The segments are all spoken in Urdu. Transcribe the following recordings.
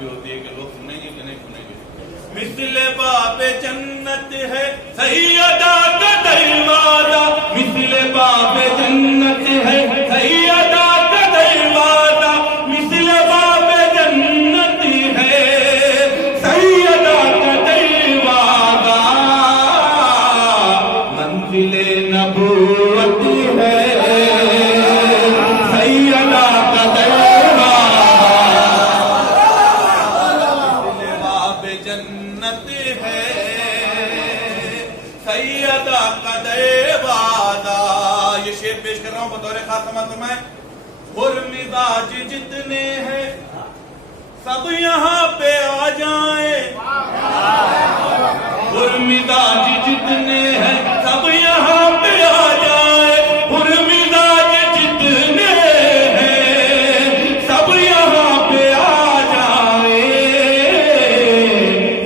بھی ہوتی ہے کہ لوگ سنیں گے کہ نہیں سنیں گے. مثل باب جنت ہے سیدہ کا دروازہ, مثل باب جنت ہے سیدہ کا دروازہ, مثل باب جنت ہے سیدہ کا دروازہ, منزل نبوت ہے سیدہ کا دروازہ, مثل باب جنت ہے سیدہ کا دروازہ. یہ شعر پیش کر رہا ہوں بطور خاص سماعت فرمائیں. حر مزاج جتنے ہیں سب یہاں پہ آ جائیں, حر مزاج جتنے ہیں سب یہاں پہ آ جائیں, حر مزاج جتنے ہیں سب یہاں پہ آ جائیں,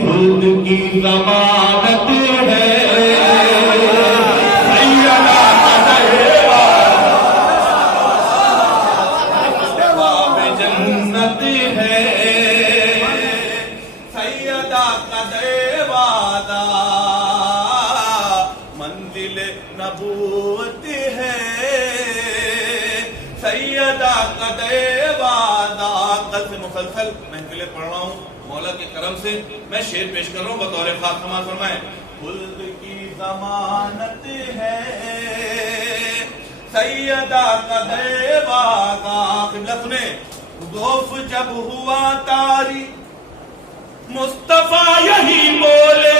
خود کی ضمانت ہے سیدہ کا دروازہ, باب جنت ہے سیدہ کا دروازہ, منزل نبوت ہے سیدہ کا دروازہ. کل سے مسلسل محفلیں پڑھ رہا ہوں, مولا کے کرم سے میں شعر پیش کر رہا ہوں بطور خاص سماعت فرمائیں. خلد کی ضمانت ہے سیدہ کا دروازہ. قبلہ سنیں. ذوف جب ہوا طاری مصطفیٰ یہی بولے,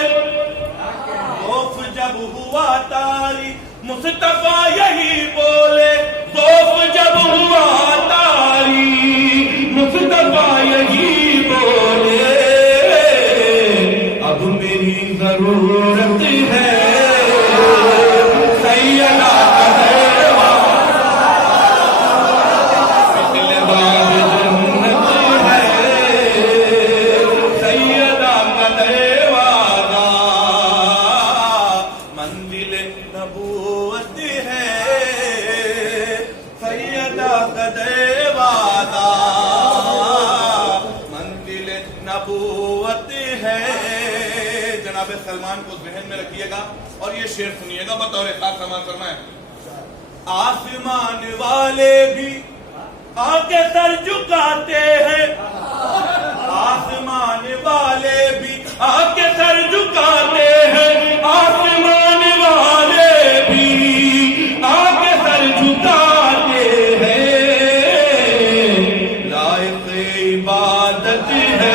ذوف جب ہوا طاری مصطفیٰ یہی بولے, ذوف جب ہوا طاری مصطفیٰ یہی بولے, اب میری ضرورت ہے سیدہ کا دروازہ, مثل باب جنت ہے سیدہ کا دروازہ, منزل نبوت ہے سیدہ کا دروازہ, منزل نبوت ہے. جناب سلمان کو ذہن میں رکھیے گا اور یہ شعر سنیے گا بطور خاص سماعت فرمائیں. آسمان والے بھی آ کے سر جھکاتے ہیں, آسمان والے بھی آ کے سر جھکاتے ہیں, آسمان والے بھی آ کے سر جھکاتے ہیں, لائق عبادت ہے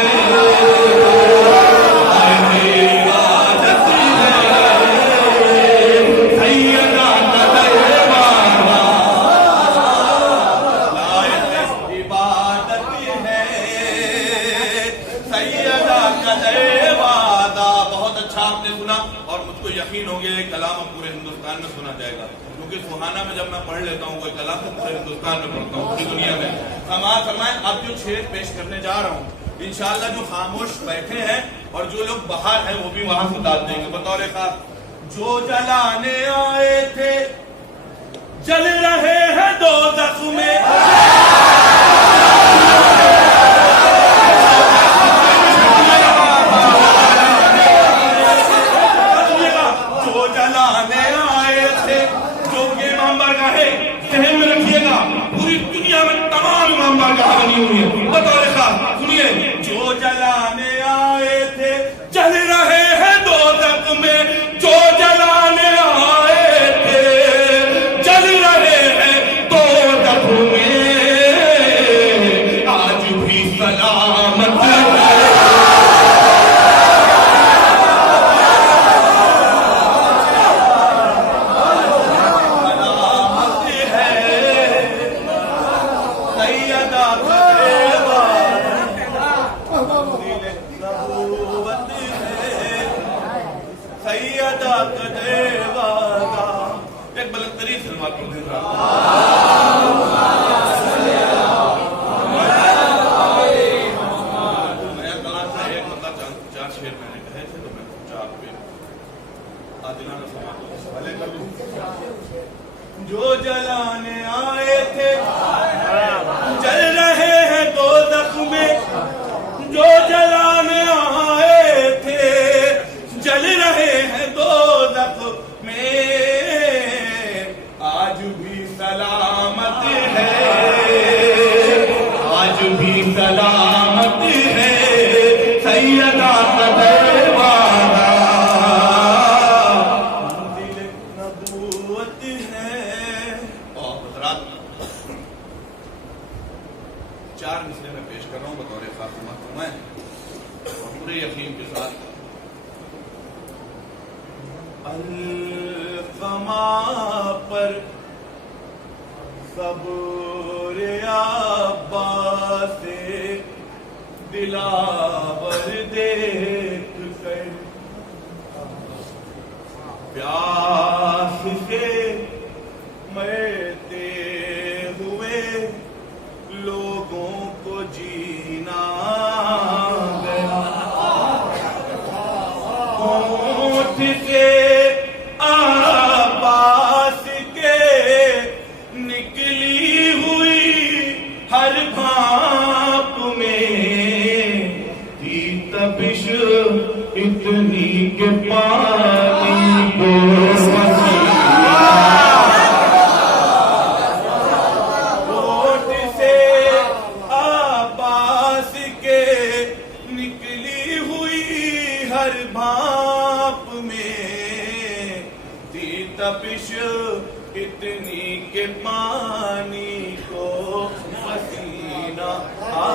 کلام اب پورے ہندوستان میں سنا جائے گا, کیونکہ سہانا میں جب میں پڑھ لیتا ہوں کوئی کلام تو پورے ہندوستان میں پڑھتا ہوں, پوری دنیا میں. سماعت فرمائیں. اب جو شعر پیش کرنے جا رہا ہوں انشاءاللہ جو خاموش بیٹھے ہیں اور جو لوگ باہر ہیں وہ بھی وہاں سے داد دیں گے بطور خاص. جو جلانے آئے تھے جل رہے ہیں دوزخ میں, بطور خاص سنیے. جو جلانے آئے تھے جل رہے ہیں دوزخ میں, جو جلانے آئے تھے جل رہے ہیں دوزخ میں, آج بھی سلامت ہے ایک بلند ترین سلوات پڑھ دیں. نیا کلام تھا, ایک مطلب 4 شعر میں نے کہے تھے تو میں 4 پہ عادلانہ سماعت کر لوں. جو جلانے آئے تھے جل رہے ہیں دوزخ میں, جو جلانے آئے تھے جل رہے ہیں دوزخ میں، آج بھی سلامت ہے، آج بھی سلامت ہے سیدہ قدر والا، منزل نبوت ہے۔ اور حضرات 4 مصرے میں پیش کر رہا ہوں بطور خاتمہ فرمائیں اور پورے یقین کے ساتھ۔ القما پر صبر عباس دلاور دیکھ کر، پیاس سے مرتے ہوئے لوگوں کو جینا گیا، ہونٹ سے عباس کے نکلی ہوئی ہر بھاپ میں تھی تپش اتنی کہ پانی کو ہونٹ سے عباس کے نکلی ہوئی ہر بھاپ میں تھی تپش اتنی کہ پانی کو پسینہ آ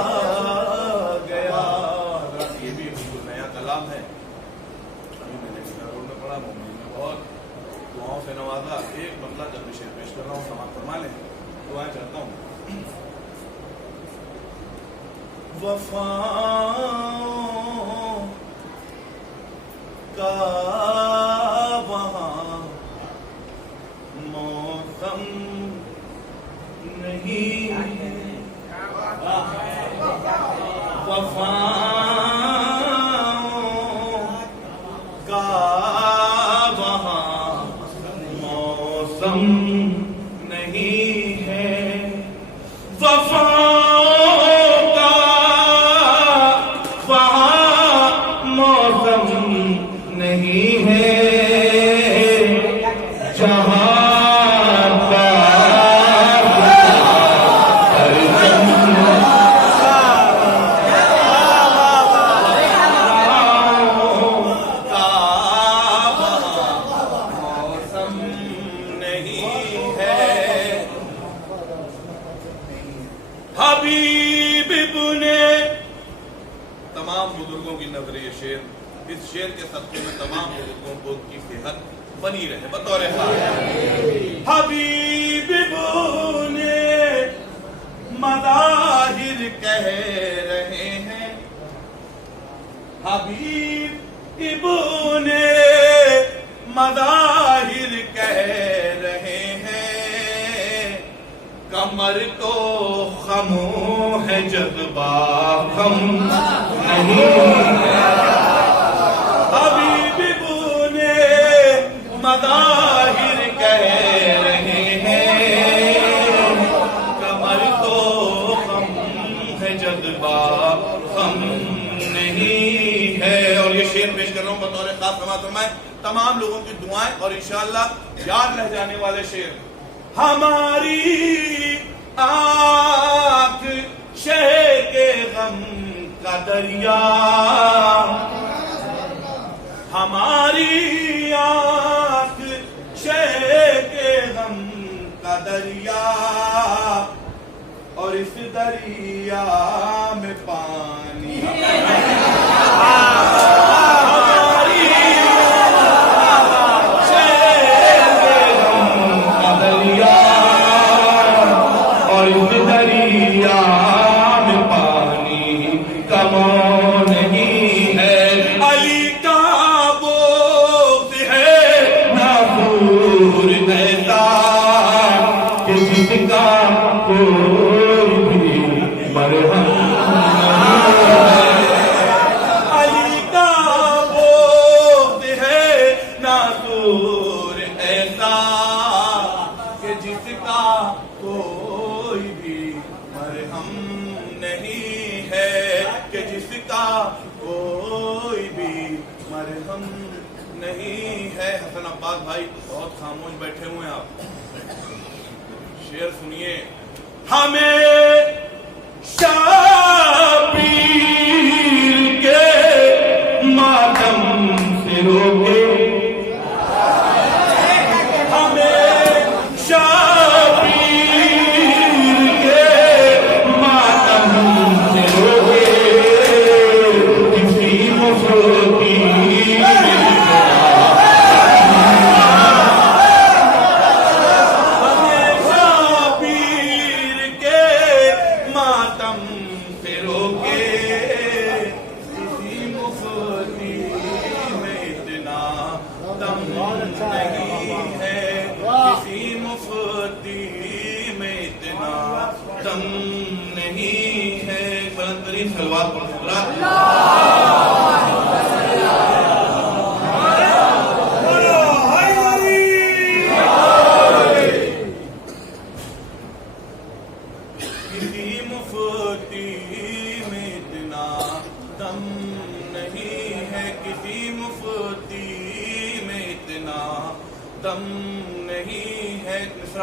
گیا۔ یہ بھی بالکل نیا کلام ہے، ابھی میں نے روڈ میں پڑھا، مومن میں بہت دعاؤں سے نوازا۔ ایک مسئلہ جب میں شعر پیش کر رہا ہوں سماعت فرما لیں، دعائیں چاہتا ہوں۔ وفاؤں کا وہاں موسم نہیں ہے، وفاؤں کا وہاں موسم نہیں ہے، وفاؤں کا وہاں موسم نہیں ہے، جہاں حبیب بنے تمام بزرگوں کی نظر یہ شعر، اس شعر کے صدقے میں تمام بزرگوں کو کی صحت بنی رہے بطور خاص۔ حبیب بنے مظاہر کہہ رہے ہیں، حبیب بنے مظاہر کہہ رہے ہیں، کمر تو خموں ہے جذبہ خم نہیں ہے، حبیب بنے مظاہر کہہ رہے ہیں، کمر تو خم ہے جذبہ خم نہیں ہے۔ اور یہ شعر پیش کر رہا ہوں بطور خاص سماعت فرمائیں، تمام لوگوں کی دعائیں اور انشاءاللہ یاد رہ جانے والے شعر۔ ہماری آنکھ شہ کے غم کا دریا، ہماری آنکھ شہ کے غم کا دریا، اور اس دریا میں پانی کوئی بھی مرہم حسن عباس بھائی بہت خاموش بیٹھے ہوئے ہیں آپ، شعر سنیے. ہمیں شبیر کے ماتم سے روکے،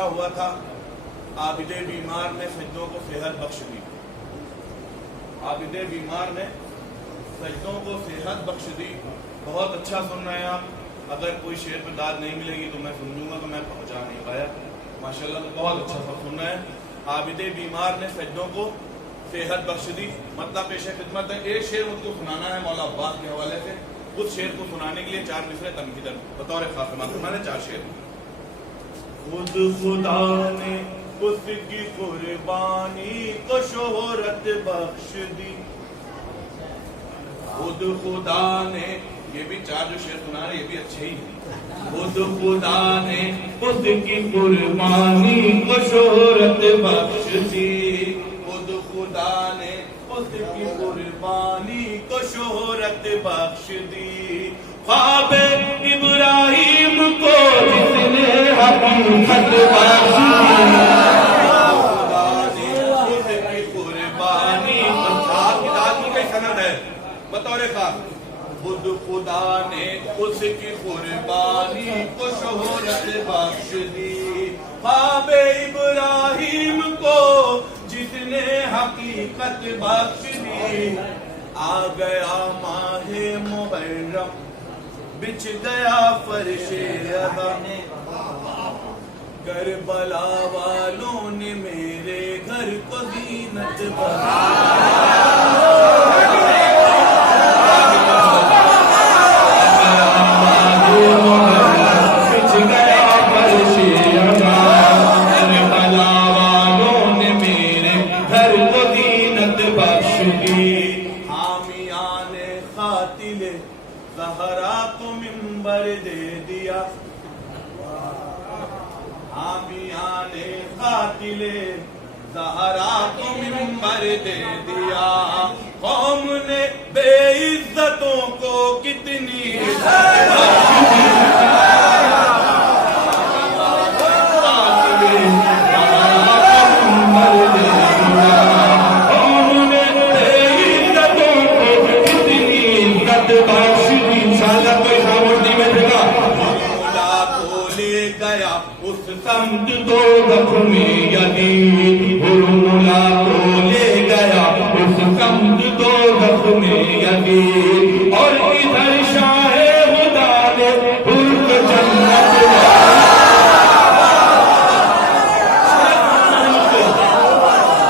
ہوا تھا. عابد بیمار نے سجدوں کو صحت بخش دی. عابد بیمار نے سجدوں کو صحت بخش دی. بہت اچھا سن رہے ہیں آپ. اگر کوئی شعر پہ داد نہیں ملے گی تو میں سن لوں گا، تو میں پہنچا نہیں پایا. ماشاءاللہ تو بہت اچھا سب سن رہے ہیں. عابد بیمار نے سجدوں کو صحت بخش دی. مطلب پیش خدمت ہے. ایک شعر مجھ کو سنانا ہے مولا عباس کے حوالے سے. اس شعر کو سنانے کے لیے 4 مصرے تنقیدن بطور خاتمہ میں نے 4 شعر. خود خدا نے اس کی قربانی کو شہرت بخش دی. خود خدا نے، یہ بھی 4 جو شعر سنا رہے یہ بھی اچھے ہی ہیں. خود خدا نے اس کی قربانی کو شہرت بخش دی. خود خدا نے اس کی قربانی کو شہرت بخش دی. خواب ابراہیم کو جس نے حقیقت بخش دی. خدا نے اس کی قربانی کی سند ہے بطور خاص. خود خدا نے اس کی قربانی کو شہرت بخش دی. خواب ابراہیم کو جس نے حقیقت بخش دی. آ گیا ماہ محرم بچھ گیا فرش ادا. کربلا والوں نے میرے گھر کو زینت زہرا کو منبر دے دیا. حامیان قاتل زہرا کو منبر دے دیا. قوم نے بے عزتوں کو کتنی سمت دوزخ میں یزید. برملا کو لے گیا اس سمت دوزخ میں یزید. اور ادھر شاہ خدا نے برق جنت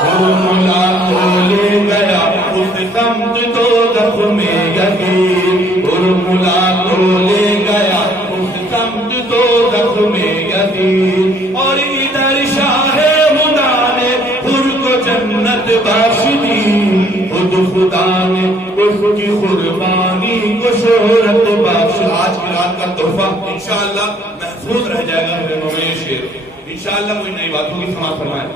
برملا کو لے گیا اس سمت دوزخ میں یزید. برملا کو لے گیا اس سمت دوزخ میں یزید. اور ادھر شاہ خدا نے خود کو جنت بخش دی. خود خدا نے اس کی قربانی کو شہرت بخش. آج کی رات کا تحفہ انشاءاللہ محفوظ رہ جائے گا میرے نوے شعر. انشاءاللہ کوئی نئی باتوں کی سماعت فرمائے.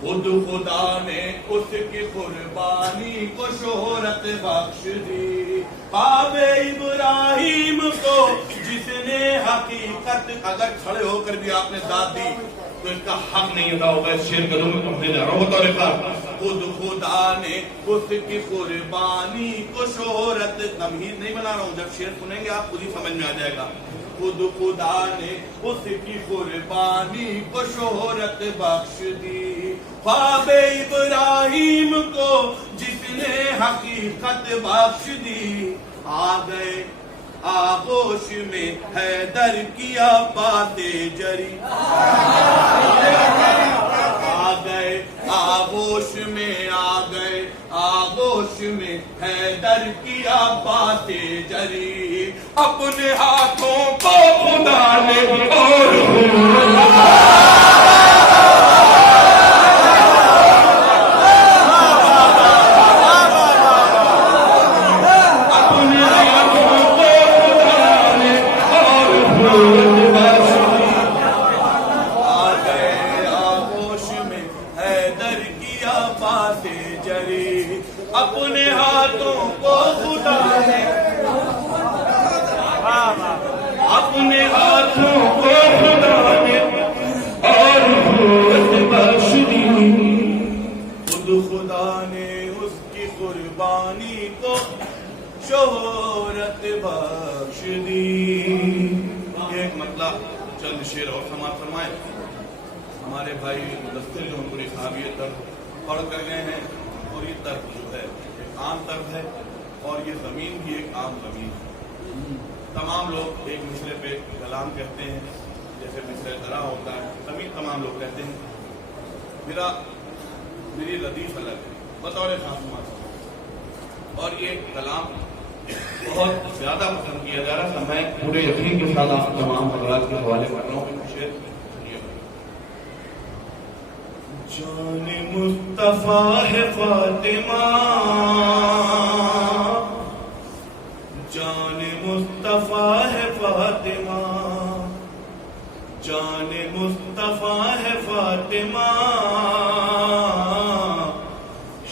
خود خدا نے اس کی قربانی کو شہرت بخش دی. خواب ابراہیم کو جس نے حقیقت، اگر کھڑے ہو کر بھی آپ نے داد دی تو اس کا حق نہیں ادا ہوگا. اس شعر قدم میں پڑھنے جا رہا ہوں بطور خاص. خود خدا نے اس کی قربانی کو شہرت، تمہید نہیں بنا رہا ہوں، جب شعر سنیں گے آپ خود ہی سمجھ میں آ جائے گا. خود خدا نے اس کی قربانی کو شہرت بخش دی. خواب ابراہیم کو جس نے حقیقت بخش دی. آ گئے آغوش میں حیدر کیا باتیں جری. آ گئے آغوش میں آ گئے آغوش میں حیدر کیا باتیں جری. اپنے ہاتھوں کو خدا نے اور اپنے ہاتھوں کو خدا نے اپنے ہاتھوں کو خدا نے اور بخش دی. خود خدا نے اس کی قربانی کو شہرت بخش دی. ایک مطلب چند شعر اور سماعت فرمائے. ہمارے بھائی مدثر جو پوری صحابیت پر پڑھ کر گئے ہیں اور یہ طرف جو ہے ایک عام طرف ہے اور یہ زمین بھی ایک عام زمین ہے. تمام لوگ ایک مصرے پہ کلام کہتے ہیں جیسے مصرے ذرا ہوتا ہے زمین تمام لوگ کہتے ہیں. میری ردیف الگ ہے بطور خاص اور یہ کلام بہت زیادہ پسند کیا جا رہا تھا. میں پورے یقین کے ساتھ آپ تمام حضرات کے حوالے کر رہا ہوں. جان مصطفیٰ ہے فاطمہ جان مصطفیٰ ہے فاطمہ جان مصطفیٰ ہے فاطمہ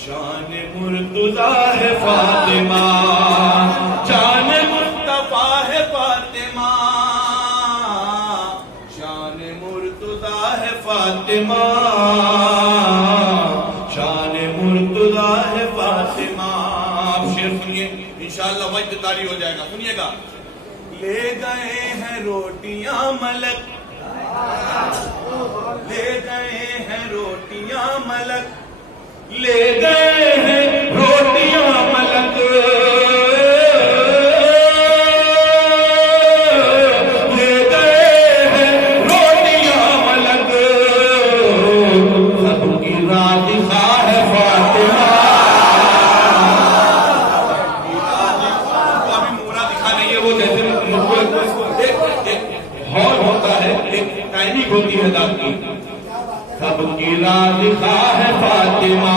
شان مرتضیٰ ہے فاطمہ جان مصطفیٰ ہے فاطمہ شان مرتضیٰ ہے فاطمہ انشاءاللہ وجد تاری ہو جائے گا. سنیے گا. لے گئے ہیں روٹیاں ملک لے گئے ہیں روٹیاں ملک لے گئے ہیں روٹیاں ملک لے گئے ہیں روٹیاں ملک سب کی رادخہ ہے فاطمہ. ہوتی ہے داخلی سب کی رادخہ ہے فاطمہ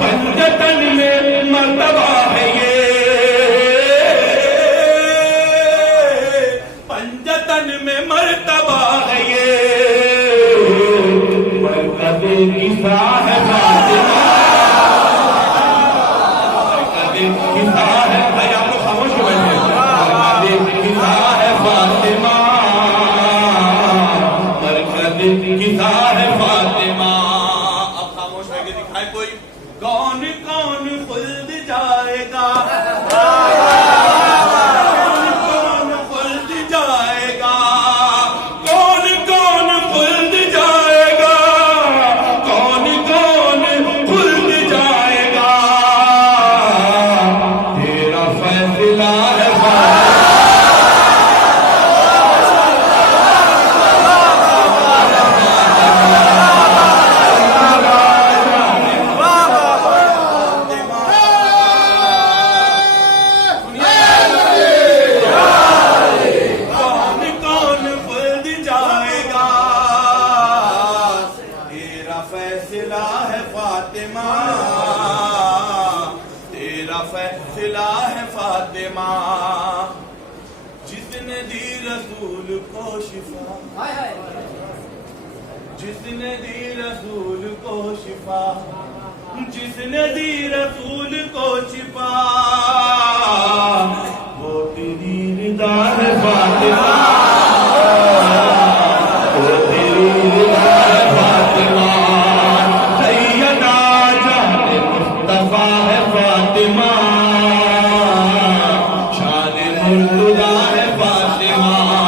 پنجتن میں مرتبہ ہے یہ پنجتن میں مرتبہ ہے یہ مرکز کسا ہے فاطمہ مرکز کسا ہے. بھائی آپ کو خاموش ہو بیٹھے مرکز کسا ہے فاطمہ کسا ہے فاطمہ. اب خاموش رہ کے دکھائے کوئی. کون کون خلد جائے گا کون خلد جائے گا کون کون خلد جائے گا کون کون خلد جائے گا. تیرا فیصلہ ہے جس نے دی رسول کو شفا جس نے دی رسول کو شفا جس نے دی رسول کو شفا وہ تیری رضا ہے فاطمہ وہ تیری رضا ہے فاطمہ سیدہ جان مصطفیٰ ہے فاطمہ مرتضیٰ ہے فاطمہ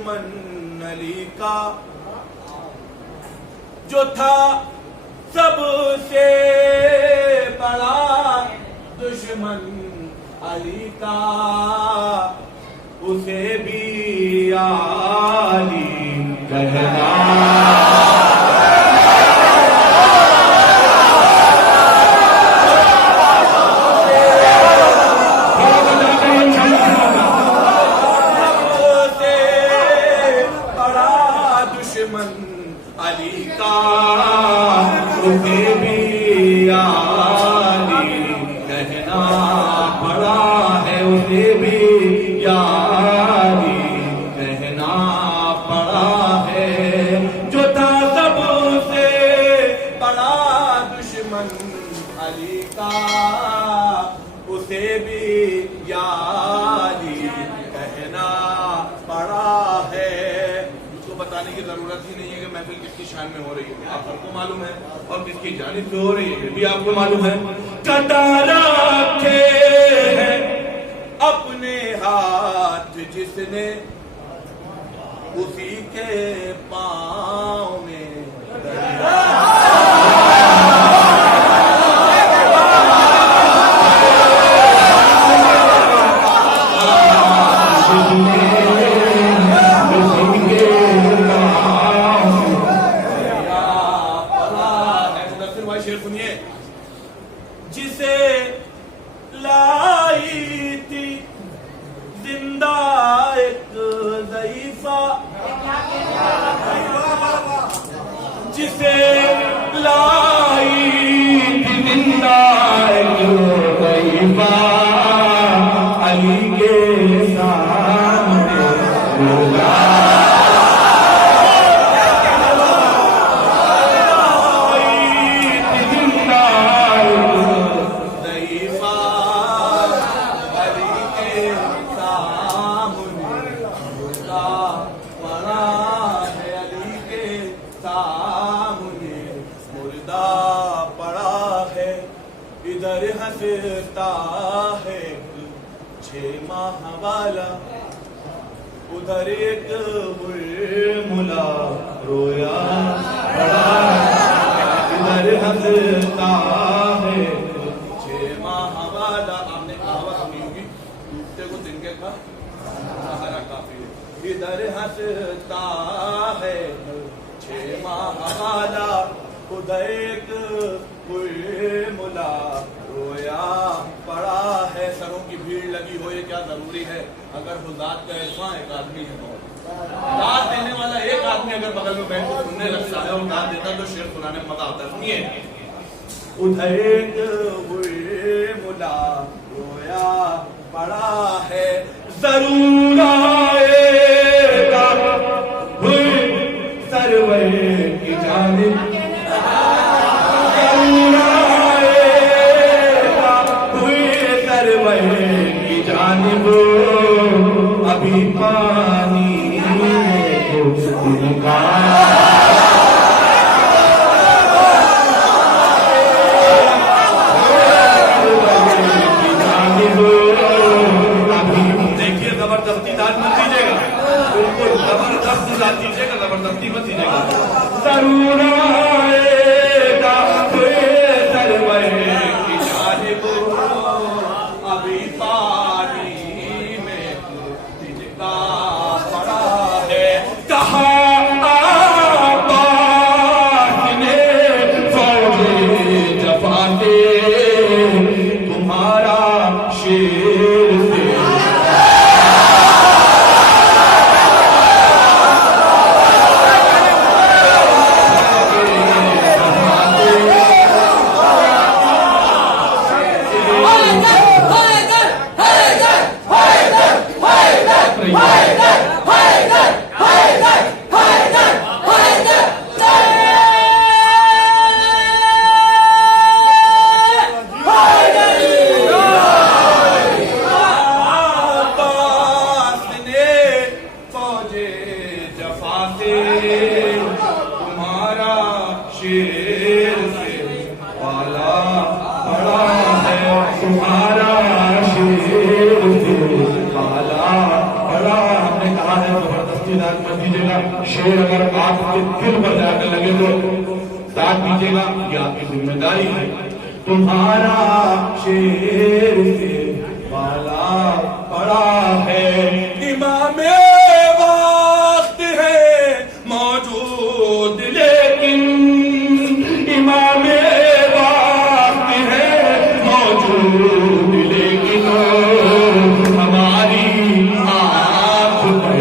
دشمن علی کا جو تھا سب سے بڑا دشمن علی کا، اسے بھی علی کہنا۔ علی کا اسے بھی علی کہنا پڑا ہے، اسے بھی علی کہنا پڑا ہے، جو تھا سب سے بڑا دشمن علی کا، اسے بھی علی کہنا پڑا ہے۔ بتانے کی ضرورت ہی نہیں ہے کہ محفل کس کی شان میں ہو رہی ہے، آپ سب کو معلوم ہے، اور کس کی جانب سے ہو رہی ہے بھی آپ کو معلوم ہے۔ قطع رکھے ہیں اپنے ہاتھ جس نے، اسی کے پاؤں میں جسے لائی تھی زندہ ایک ضعیفہ، جسے لائی تھی زندہ ایک ضعیفہ، علی کے سامنے رولا۔ ادھر ہنستا ہے 6 ماہ والا، ادھر ایک ملا رویا پڑا، ادھر ہنستا ہے 6 ماہ والا۔ آپ نے کہاوت سنی ہوگی، ڈوبتے کو دن کے کا سہارا کافی ہے۔ ادھر ہنستا ہے 6 ماہ والا، ادھر ایک ملا رویا پڑا ہے۔ سروں کی بھیڑ لگی ہو، یہ کیا ضروری ہے؟ اگر وہ ذات کا عرفان ایک آدمی ہے، بہت داد دینے والا ایک آدمی اگر بغل میں بیٹھ کے سننے لگتا ہے اور داد دیتا تو شعر سنانے میں مزہ آتا ہے۔ سنیے، ادھر ایک ملا رویا پڑا ہے، ضرور آئے گا سرور کی جانب، ابھی پانی دیکھیے، زبردستی داد مت دیجیے گا، بالکل زبردست داد دیجیے گا، زبردستی مت دیجیے گا۔ ضرور آئے گا سرور کی جانب، ابھی پانی میں پڑا ہے۔ کہاں آباد نے فوج جفا کے تمہارا شیر سے شیر اگر آپ کے دل پر جا کر لگے تو ساتھ دیجیے گا، یہ آپ کی ذمہ داری ہے. تمہارا شیر سے بالا پڑا ہے، امام وقت ہے موجود لیکن، امام وقت ہے موجود لیکن ہماری آنکھ پہ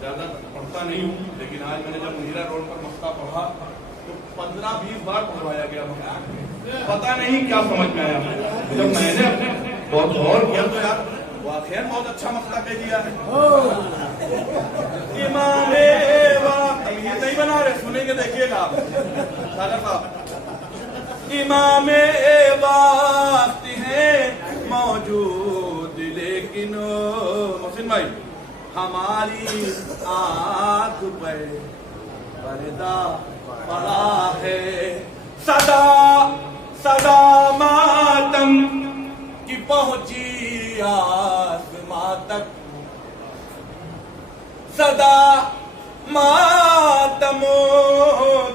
زیادہ پڑھتا نہیں ہوں، لیکن آج میں نے جب میرا روڈ پر مفتہ پڑھا تو 15-20 بار پڑھوایا گیا. پتہ نہیں کیا سمجھ میں آیا. جب میں نے بہت غور کیا تو یار واقعی بہت اچھا مفتہ کہہ دیا ہے. امام وقت یہ نہیں بنا رہے، سنیں گے دیکھیے گا آپ سالہ صاحب. امام وقت ہے موجود لیکن محسن بھائی ہماری آنکھ پہ پردہ پڑا ہے. صدا صدا ماتم کی پہنچی آسماں تک، صدا ماتم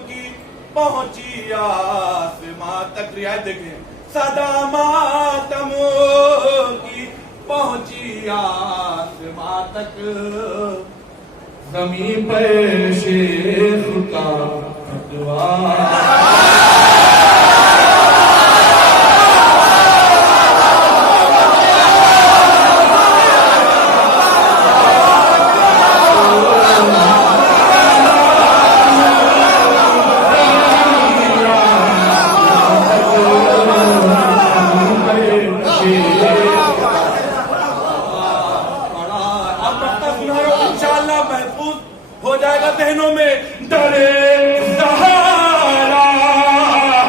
کی پہنچی آسماں تک. رعایت دیکھیں، صدا ماتم کی پہنچی آسماں تک، زمین پر شیخ کا فتوا. ہو جائے گا ذہنوں میں. درے سہارا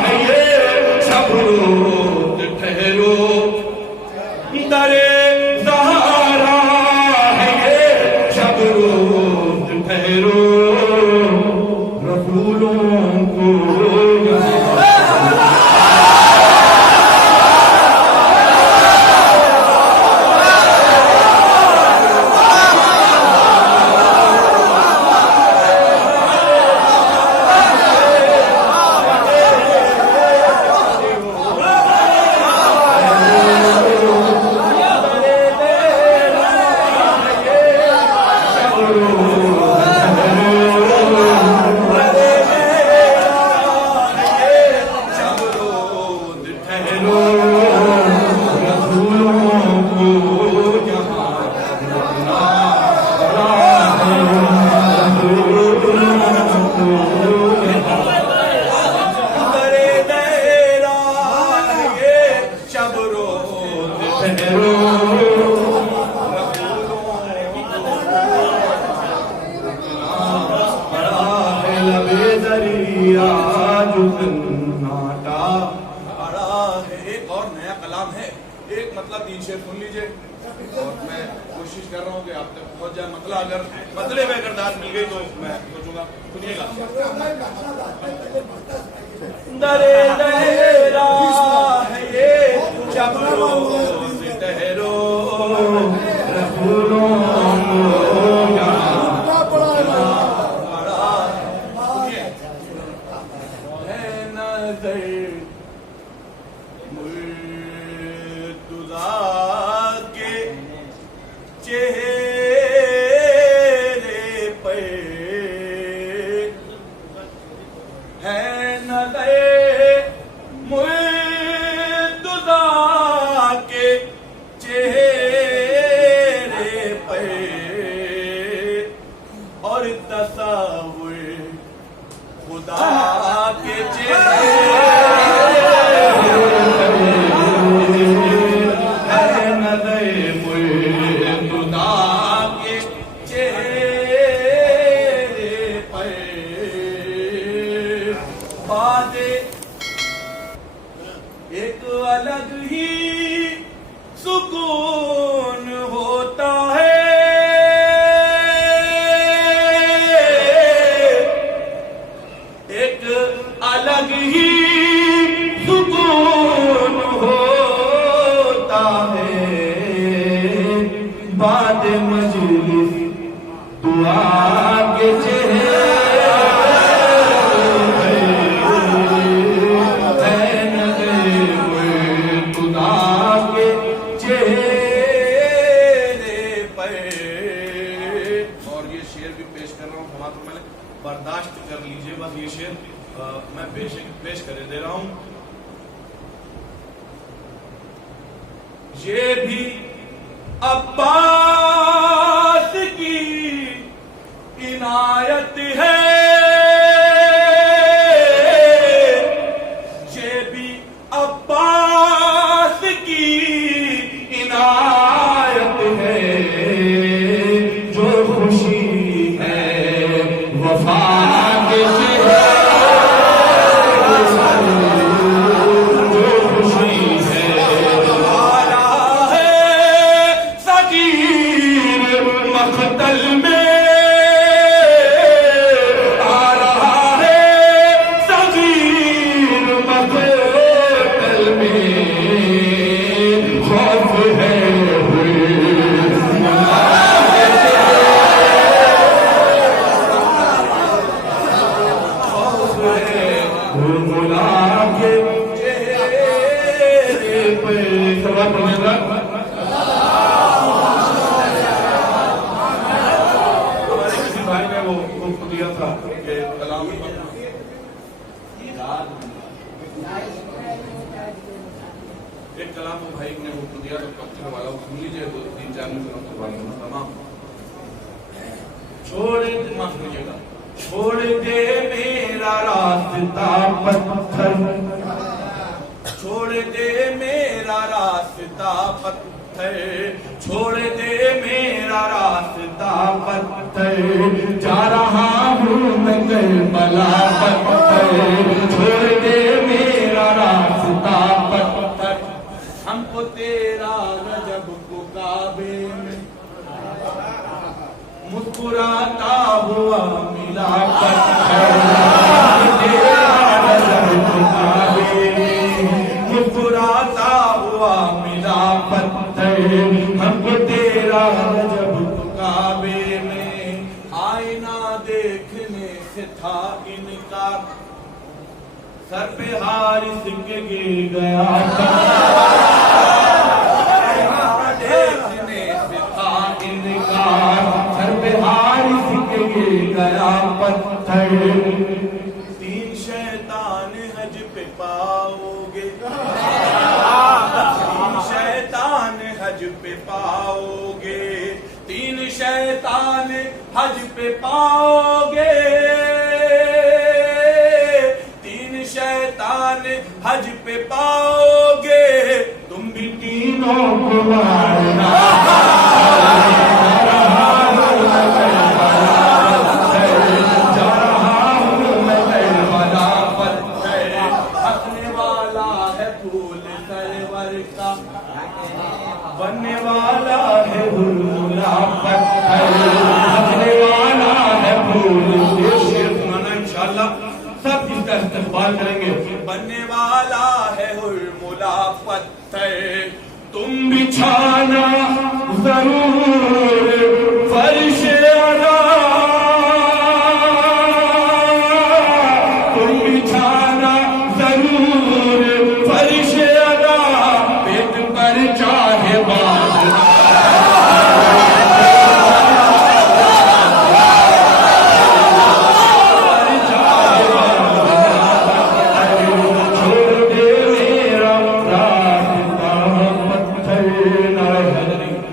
ہے یہ شب روز ٹھہرو، درے سہارا ہے یہ شب روز ٹھہرو، رسولوں کو ایک اور نیا کلام ہے. ایک مطلب 3 شعر سن لیجئے اور میں کوشش کر رہا ہوں کہ آپ تک پہنچ جائے. مطلب میں اگر داد مل گئی تو میں سوچوں گا. سنیے گا. درے دہرا ہے یہ جب روز ٹھہرو، رسولوں چہرے پہ ہے نظر مرتضیٰ کے چہرے پہ، اور تصور خدا کے چہرے ایک الگ ہی سکون ہوتا ہے، ایک الگ ہی سکون ہوتا ہے، بعد مجلس دعا کے چہرے برداشت کر لیجئے، بس یہ شعر میں پیش کرے دے رہا ہوں. یہ بھی عباس کی عنایت ہے، یہ بھی عباس کی عنایت ہے، جو خوشی ہے وفا کے چہرے، جو خوشی ہے آیا ہے صغیر مقتل میں، آ رہا ہے صغیر مقتل میں، خوف ہے ایک کلام بھائی نے وہ دیا تو پتھر والا سن لیجیے، دو تین چار منٹ تمام. چھوڑ معاف کیجیے گا، چھوڑ دے میرا راستہ پتھر، چھوڑ دے میرا راستہ پتھر، چھوڑ دے میرا راستہ پتھر، جا رہا ہوں میں کربلا پتھر، چھوڑ دے میرا راستہ پتھر، ہم کو تیرا رجب کو کعبے میں مسکراتا ہوا ملا پتھر، تیرا رجب کو کعبے میں مسکراتا ہوا ملا پتھر، ہم کو تیرا رجب کو کعبے میں، آئینہ دیکھنے سے تھا انکار، سر پہ حارث کے گر گیا دیکھنے سے تھا انکار، سر پہ حارث کے گر گیا پتھر، تین شیطان حج پہ پاؤ گے، تین شیطان حج پہ پاؤ گے، تین شیطان حج پہ پاؤ گے، شیطان حج پہ پاؤ گے، تم بھی تینوں کو مارنا، جا رہا ہوں میں کربلا پتھر، ہنسنے والا ہے پھول سرور کا، بننے والا ہے بلبلا پتھر، ہنسنے والا ہے پھول، یہ شعر سنانا انشاءاللہ سب اس کا استقبال کریں گے. بننے والا ہے حرملا پتھر، تم بچھانا ضرور